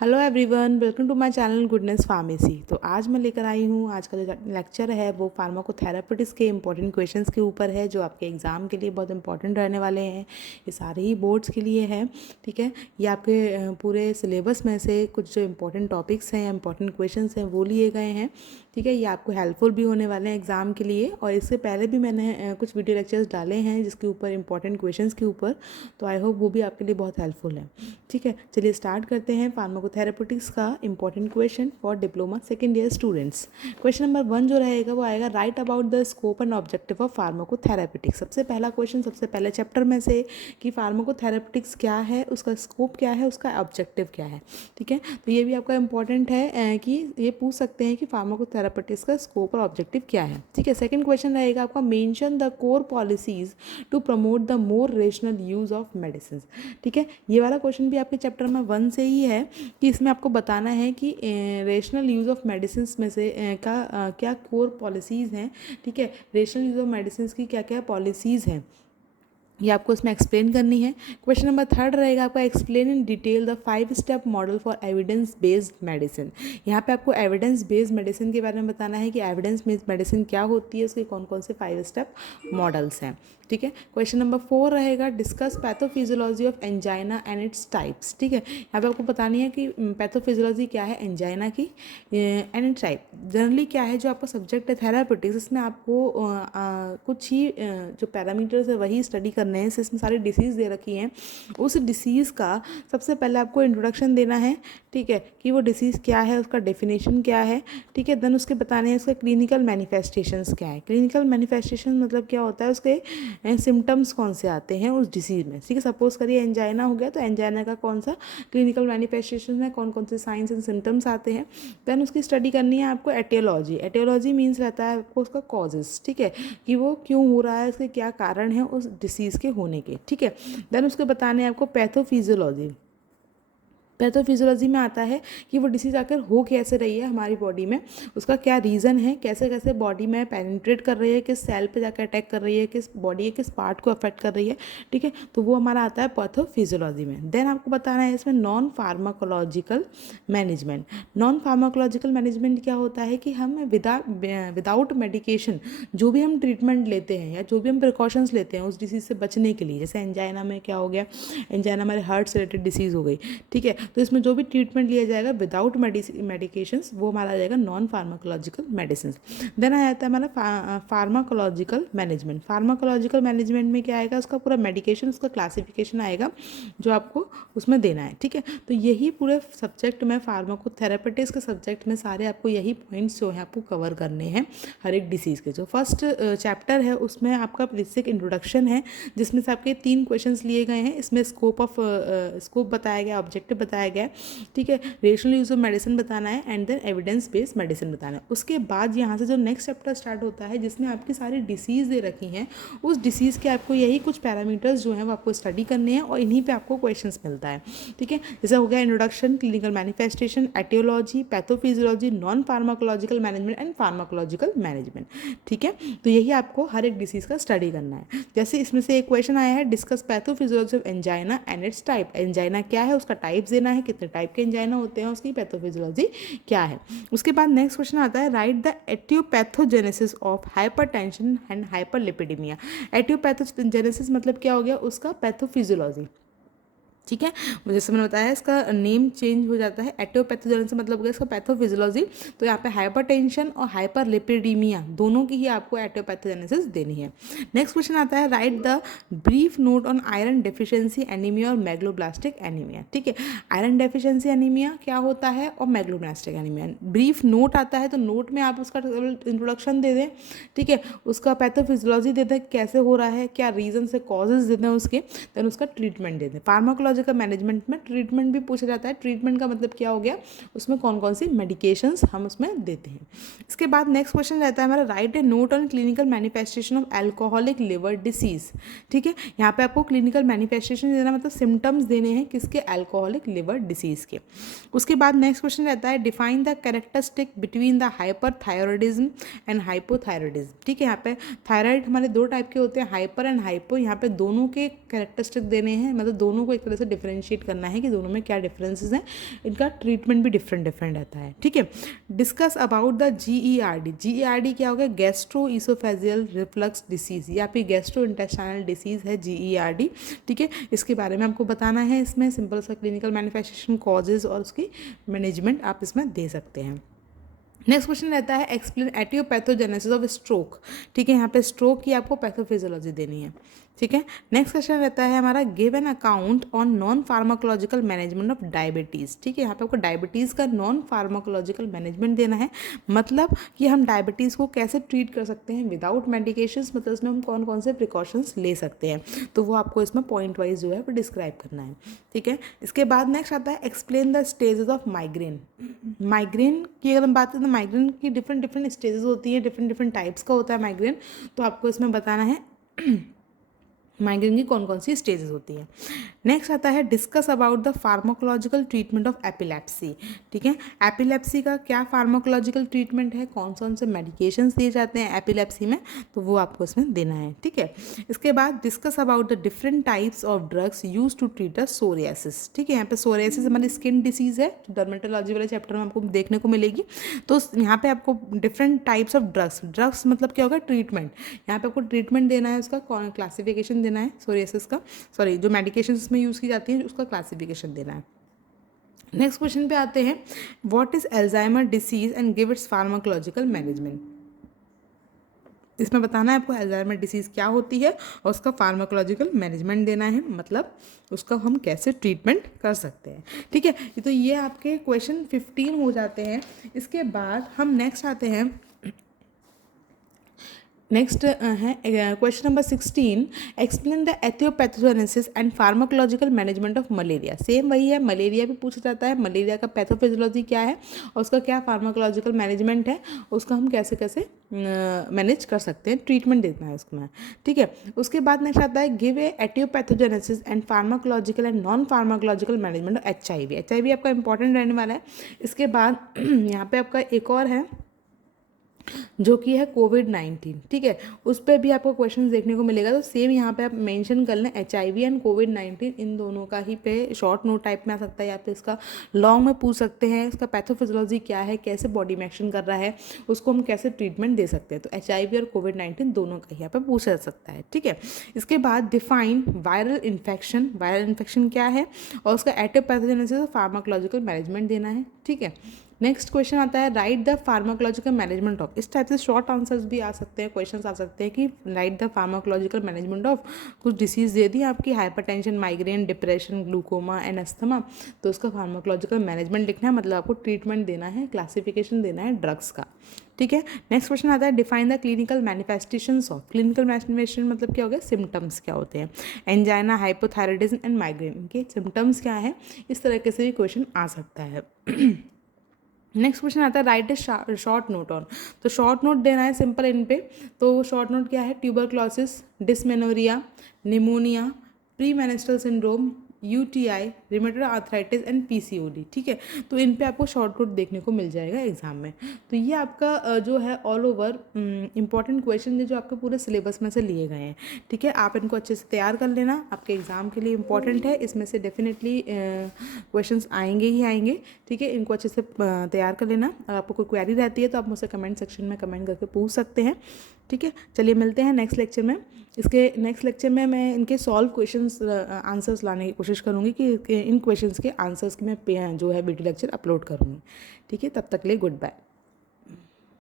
Hello everyone, welcome to my channel goodness pharmacy. तो आज मैं लेकर आई हूँ, आज का जो लेक्चर है वो फार्माकोथेरेपेटिक्स के इंपॉर्टेंट क्वेश्चंस के ऊपर है, जो आपके एग्ज़ाम के लिए बहुत इंपॉर्टेंट रहने वाले हैं। ये सारे ही बोर्ड्स के लिए हैं, ठीक है। ये आपके पूरे सिलेबस में से कुछ जो इंपॉर्टेंट टॉपिक्स हैं, इंपॉर्टेंट क्वेश्चंस हैं, वो लिए गए हैं, ठीक है। ये आपको हेल्पफुल भी होने वाले हैं एग्ज़ाम के लिए। और इससे पहले भी मैंने कुछ वीडियो लेक्चर्स डाले हैं जिसके ऊपर इंपॉर्टेंट क्वेश्चंस के ऊपर, तो आई होप वो भी आपके लिए बहुत हेल्पफुल है, ठीक है। चलिए स्टार्ट करते हैं फार्माकोथेरेपेटिक्स का important question for diploma second year students. Question number 1 जो रहेगा वो आएगा, write about the scope and objective of pharmacotherapeutics. सबसे पहला क्वेश्चन सबसे पहले चैप्टर में से कि फार्माकोथेरेपेटिक्स क्या है, उसका स्कोप क्या है, उसका ऑब्जेक्टिव क्या है, ठीक है। तो ये भी आपका इंपॉर्टेंट है कि ये पूछ सकते हैं कि फार्माकोथेरेपेटिक्स का स्कोप और ऑब्जेक्टिव क्या है, ठीक है। सेकंड क्वेश्चन रहेगा आपका, mention the core policies to promote the more rational use of medicine, ठीक है। ये वाला क्वेश्चन भी आपके चैप्टर में 1 से ही है कि इसमें आपको बताना है कि रेशनल यूज़ ऑफ मेडिसिन में से क्या कोर पॉलिसीज़ हैं, ठीक है। रेशनल यूज़ ऑफ मेडिसिन की क्या क्या पॉलिसीज़ हैं, ये आपको इसमें एक्सप्लेन करनी है। क्वेश्चन नंबर 3 रहेगा आपका, explain in detail the 5 step model for evidence based medicine. यहाँ पे आपको एविडेंस बेस्ड मेडिसिन के बारे में बताना है कि एविडेंस बेस्ड मेडिसिन क्या होती है, उसके कौन कौन से 5 स्टेप मॉडल्स हैं, ठीक है। क्वेश्चन नंबर 4 रहेगा, discuss pathophysiology of angina and its types, ठीक है। यहाँ पे आपको बतानी है कि पैथोफिजियोलॉजी क्या है एंजाइना की एंड इट्स टाइप। जनरली क्या है, जो आपका सब्जेक्ट है थेरापेटिक्स, इसमें आपको कुछ ही जो पैरामीटर्स है वही स्टडी करने हैं। इसमें सारी डिसीज़ दे रखी हैं, उस डिसीज़ का सबसे पहले आपको इंट्रोडक्शन देना है, ठीक है, कि वो डिसीज़ क्या है, उसका डेफिनेशन क्या है, ठीक है। देन उसके बताने हैं उसके क्लिनिकल मैनिफेस्टेशंस क्या है। क्लिनिकल मैनिफेस्टेशन मतलब क्या होता है, उसके सिम्टम्स कौन से आते हैं उस डिसीज़ में, ठीक है। सपोज करिए एंजाइना हो गया, तो एंजाइना का कौन सा क्लिनिकल मैनिफेस्टेशन है, कौन कौन से साइंस एंड सिम्टम्स आते हैं। देन उसकी स्टडी करनी है आपको एटियोलॉजी। एटियोलॉजी मीन्स रहता है आपको उसका कॉजेस, ठीक है, कि वो क्यों हो रहा है, उसके क्या कारण है उस डिसीज़ के होने के, ठीक है। देन उसके बताने हैं आपको पैथोफिजियोलॉजी। पैथोफिजियोलॉजी में आता है कि वो डिसीज़ आकर हो कैसे रही है हमारी बॉडी में, उसका क्या रीज़न है, कैसे कैसे बॉडी में पेनिट्रेट कर रही है, किस सेल पे जाकर अटैक कर रही है, किस बॉडी के किस पार्ट को अफेक्ट कर रही है, ठीक है। तो वो हमारा आता है पैथोफिजियोलॉजी में। देन आपको बताना है इसमें non pharmacological management. Non pharmacological management क्या होता है कि हम विदाउट मेडिकेशन जो भी हम ट्रीटमेंट लेते हैं या जो भी हम प्रिकॉशंस लेते हैं उस डिसीज़ से बचने के लिए, जैसे एंजाइना में क्या हो गया, एंजाइना हमारे हार्ट से रिलेटेड डिसीज़ हो गई, ठीक है। तो इसमें जो भी ट्रीटमेंट लिया जाएगा विदाउट मेडिकेशंस, वो हमारा आ जाएगा नॉन फार्माकोलॉजिकल मेडिसिन। देन आ जाता है हमारा फार्माकोलॉजिकल मैनेजमेंट। फार्माकोलॉजिकल मैनेजमेंट में क्या आएगा, उसका पूरा मेडिकेशन, उसका क्लासिफिकेशन आएगा जो आपको उसमें देना है, ठीक है। तो यही पूरे सब्जेक्ट में, फार्माकोथेरेपेटिक्स के सब्जेक्ट में सारे आपको यही पॉइंट्स जो है आपको कवर करने हैं हर एक डिसीज़ के। जो फर्स्ट चैप्टर है उसमें आपका बेसिक इंट्रोडक्शन है, जिसमें से आपके 3 क्वेश्चंस लिए गए हैं। इसमें स्कोप बताया गया, ऑब्जेक्टिव बताया गया, ठीक है, रेशनल यूज ऑफ मेडिसिन बताना है, and then evidence based medicine बताना है। उसके बाद यहाँ से जो नेक्स्ट चैप्टर स्टार्ट होता है जिसमें आपकी सारी डिसीज़ दे रखी हैं, उस डिसीज़ के आपको यही कुछ पैरामीटर्स जो हैं वो आपको स्टडी करने हैं और इन्हीं पे आपको क्वेश्चंस मिलता है, ठीक है। जैसे हो गया introduction, clinical manifestation, aetiology, pathophysiology, non pharmacological management and pharmacological management, ठीक है। तो यही आपको हर एक डिसीज़ का स्टडी करना है। जैसे इसमें से एक क्वेश्चन आया है, discuss pathophysiology of angina and it's type. Angina क्या है, उसका टाइप देना है, कितने टाइप के एंजाइना होते हैं, उसकी पैथोफिजियोलॉजी क्या है। उसके बाद नेक्स्ट क्वेश्चन आता है, write the aetiopathogenesis of hypertension and hyperlipidaemia. Aetiopathogenesis मतलब क्या हो गया, उसका पैथोफिजियोलॉजी, ठीक है। जैसे मैंने बताया इसका नेम चेंज हो जाता है, एटियोपैथोजेनेसिस मतलब हो गया इसका पैथोफिजियोलॉजी। तो यहाँ पे हाइपरटेंशन और हाइपरलिपिडीमिया दोनों की ही आपको एटियोपैथोजेनेसिस देनी है। नेक्स्ट क्वेश्चन आता है, write the brief note on iron deficiency anaemia और मैग्लोब्लास्टिक एनीमिया, ठीक है। आयरन डेफिशिएंसी एनीमिया क्या होता है और मैग्लोब्लास्टिक एनीमिया, ब्रीफ नोट आता है, तो नोट में आप उसका इंट्रोडक्शन दे दें, ठीक है, उसका पैथोफिजियोलॉजी दे दें, कैसे हो रहा है, क्या रीजन से कॉजेज दे दें उसके, देन उसका ट्रीटमेंट दे दें। फार्माकोलॉजिकल मैनेजमेंट में ट्रीटमेंट भी पूछा जाता है। ट्रीटमेंट का मतलब क्या हो गया, उसमें कौन कौन सी मेडिकेशंस हम उसमें देते हैं। इसके बाद नेक्स्ट क्वेश्चन रहता है हमारा, right A note on clinical manifestation of alcoholic liver disease, ठीक है। यहाँ पे आपको क्लिनिकल मैनिफेस्टेशन देना मतलब सिम्टम्स देने हैं किसके, एल्कोहलिक लिवर डिसीज के। उसके बाद नेक्स्ट क्वेश्चन रहता है, define the characteristic between the hyperthyroidism and hypothyroidism, ठीक है। यहाँ पे थायराइड हमारे 2 टाइप के होते हैं, हाइपर एंड हाइपो। यहाँ पे दोनों के कैरेक्टरिस्टिक देने हैं, मतलब दोनों को एक तरह से डिफरेंशिएट करना है कि दोनों में क्या डिफरेंसेस हैं, इनका ट्रीटमेंट भी डिफरेंट डिफरेंट रहता है, ठीक है। Discuss about the GERD। GERD क्या होगा? गैस्ट्रो ईसोफेजियल रिफ्लक्स डिसीज़, या फिर गैस्ट्रो इंटेस्टाइनल डिसीज़ है GERD, ठीक है। इसके बारे में आपको बताना है, इसमें सिंपल सा क्लिनिकल मैनिफेस्टेशन, कॉजेज और उसकी मैनेजमेंट आप इसमें दे सकते हैं। नेक्स्ट क्वेश्चन रहता है एक्सप्लेन एटियोपैथोजेनेसिस ऑफ स्ट्रोक, ठीक है। यहाँ पे स्ट्रोक की आपको पैथोफिजियोलॉजी देनी है, ठीक है। नेक्स्ट क्वेश्चन रहता है हमारा give an account on non pharmacological management of diabetes, ठीक है। यहाँ पे आपको डायबिटीज़ का नॉन फार्माकोलॉजिकल मैनेजमेंट देना है, मतलब कि हम डायबिटीज़ को कैसे ट्रीट कर सकते हैं विदाउट मेडिकेशंस, मतलब इसमें हम कौन कौन से प्रिकॉशंस ले सकते हैं, तो वो आपको इसमें पॉइंट वाइज जो है वो डिस्क्राइब करना है, ठीक है। इसके बाद नेक्स्ट आता है explain the stages of migraine. Migraine की अगर हम बात करें तो माइग्रेन की डिफरेंट डिफरेंट स्टेजेस होती है, डिफरेंट डिफरेंट टाइप्स का होता है माइग्रेन, तो आपको इसमें बताना है माइग्रेन की कौन कौन सी स्टेजेस होती हैं। नेक्स्ट आता है discuss about the pharmacological treatment of epilepsy, ठीक है। एपिलेप्सी का क्या फार्माकोलॉजिकल ट्रीटमेंट है, कौन से मेडिकेशंस दिए जाते हैं एपिलेप्सी में, तो वो आपको इसमें देना है, ठीक है। इसके बाद discuss about the different types of drugs use to treat the psoriasis, ठीक है। यहाँ पे सोरियासिस हमारी स्किन डिसीज़ है, जो डर्मेटोलॉजी वाले चैप्टर में आपको देखने को मिलेगी। तो यहाँ पे आपको डिफरेंट टाइप्स ऑफ ड्रग्स मतलब क्या होगा? ट्रीटमेंट। यहाँ पे आपको ट्रीटमेंट देना है, उसका क्लासिफिकेशन देना है सोरियासिस का, सॉरी जो मेडिकेशन में यूज़ की जाती है उसका क्लासिफिकेशन देना है। नेक्स्ट क्वेश्चन पे आते हैं what is Alzheimer disease and give its pharmacological management. इसमें बताना है आपको अल्जाइमर डिसीज़ क्या होती है और उसका फार्माकोलॉजिकल मैनेजमेंट देना है, मतलब उसका हम कैसे ट्रीटमेंट कर सकते हैं, ठीक है। तो ये आपके क्वेश्चन 15 हो जाते हैं। इसके बाद हम नेक्स्ट आते हैं, नेक्स्ट है question number 16 explain the etiopathogenesis and pharmacological management of malaria. Same वही है, मलेरिया भी पूछा जाता है, मलेरिया का पैथोफिजियोलॉजी क्या है और उसका क्या फार्माकोलॉजिकल मैनेजमेंट है, उसका हम कैसे कैसे मैनेज कर सकते हैं, ट्रीटमेंट देना है उसमें, ठीक है। उसके बाद नेक्स्ट आता है give a etiopathogenesis and pharmacological and non pharmacological management of HIV आपका इंपॉर्टेंट रहने वाला है। इसके बाद यहाँ पे आपका एक और है जो कि है कोविड-19, ठीक है। उस पर भी आपको क्वेश्चन देखने को मिलेगा, तो सेम यहाँ पे आप मेंशन कर लें HIV एंड कोविड-19, इन दोनों का ही पे शॉर्ट नोट टाइप में आ सकता है, या फिर इसका लॉन्ग में पूछ सकते हैं इसका पैथोफिजियोलॉजी क्या है, कैसे बॉडी में एक्शन कर रहा है, उसको हम कैसे ट्रीटमेंट दे सकते हैं। तो HIV और कोविड-19 दोनों का यहाँ पर पूछा जा सकता है, ठीक है। इसके बाद डिफाइन वायरल इन्फेक्शन क्या है और उसका एटियोपैथोजेनेसिस और फार्माकोलॉजिकल मैनेजमेंट देना है, ठीक है। नेक्स्ट क्वेश्चन आता है write the pharmacological management of. इस टाइप से शॉर्ट आंसर्स भी आ सकते हैं, क्वेश्चंस आ सकते हैं कि right the pharmacological management of, कुछ डिसीज़ दे दी आपकी hypertension, migraine, depression, glaucoma and asthma, तो उसका फार्माकोलॉजिकल मैनेजमेंट लिखना है, मतलब आपको ट्रीटमेंट देना है, क्लासिफिकेशन देना है ड्रग्स का, ठीक है। नेक्स्ट क्वेश्चन आता है define the clinical manifestations of. Clinical manifestation मतलब क्या हो गया? सिम्टम्स क्या होते हैं, एंजाइना, हाइपोथायराइडिज्म एंड माइग्रेन, इनके सिम्टम्स क्या है, इस तरीके से भी क्वेश्चन आ सकता है। नेक्स्ट क्वेश्चन आता है right A short note on. तो शॉर्ट नोट देना है सिंपल इन पे, तो शॉर्ट नोट क्या है? Tuberculosis, dysmenorrhea, pneumonia, pre menstrual syndrome, UTI, rheumatoid arthritis and PCOD, ठीक है। तो इन पे आपको शॉर्ट नोट देखने को मिल जाएगा एग्जाम में। तो ये आपका जो है ऑल ओवर इंपॉर्टेंट क्वेश्चन है जो आपके पूरे सिलेबस में से लिए गए हैं, ठीक है। आप इनको अच्छे से तैयार कर लेना, आपके एग्जाम के लिए इंपॉर्टेंट है, इसमें से डेफिनेटली क्वेश्चंस आएंगे ही आएंगे, ठीक है। इनको अच्छे से तैयार कर लेना। अगर आपको कोई क्वेरी रहती है तो आप मुझसे कमेंट सेक्शन में कमेंट करके पूछ सकते हैं, ठीक है। चलिए मिलते हैं नेक्स्ट लेक्चर में। इसके नेक्स्ट लेक्चर में मैं इनके सॉल्व क्वेश्चंस आंसर्स लाने की कोशिश करूँगी कि इन क्वेश्चंस के आंसर्स की मैं जो है वीडियो लेक्चर अपलोड करूँगी, ठीक है। तब तक के लिए गुड बाय।